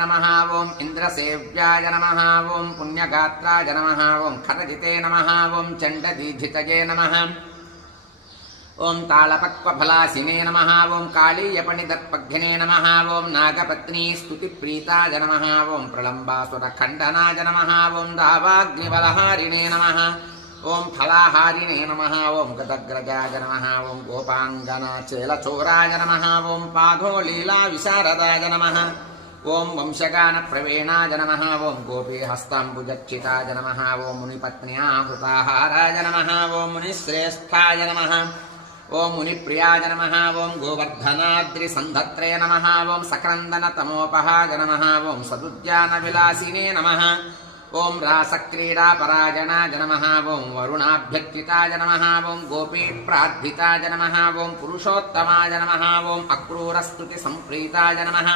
नमः ओम इंद्रसेव्याय नमः ओम पुण्यगात्राय नमः ओम खरजिते नमः ओम चंडदीधितये नमः ओम तालपक्वफलासिने नमः ओम कालीयपणिदत्पघ्ने नमः ओम नागपत्नी स्तुतिप्रीताय नमः ओम प्रलम्बासुरखण्डनाय नमः ओम दावाग्निबलहारिणे नमः ओम फलाहारिणे नमः ओम गदग्रजाय नमः ओम गोपाङ्गनाचेलचोराय नमः ओम पाधोलीलाविशारदाय नमः ओम वंशगानप्रवीणाय नमः ओम गोपीहस्ताम्बुजच्चिताय नमः ओम मुनिपत्न्याहृताहाराय नमः ओम मुनिश्रेष्ठाय नमः ओम मुनिप्रियाय नमः ओम गोवर्धनाद्रिसन्धत्रे नमः ओम सक्रन्दनतमोपहाय नमः ओम सदुद्यानविलासिने नमः ओम रासक्रीडापराजनाय नमः ओम वरुणाभ्यर्चिताय नमः ओम गोपीप्रार्थिताय नमः ओम पुरुषोत्तमाय नमः ओम अक्रूरस्तुतिसम्प्रीताय नमः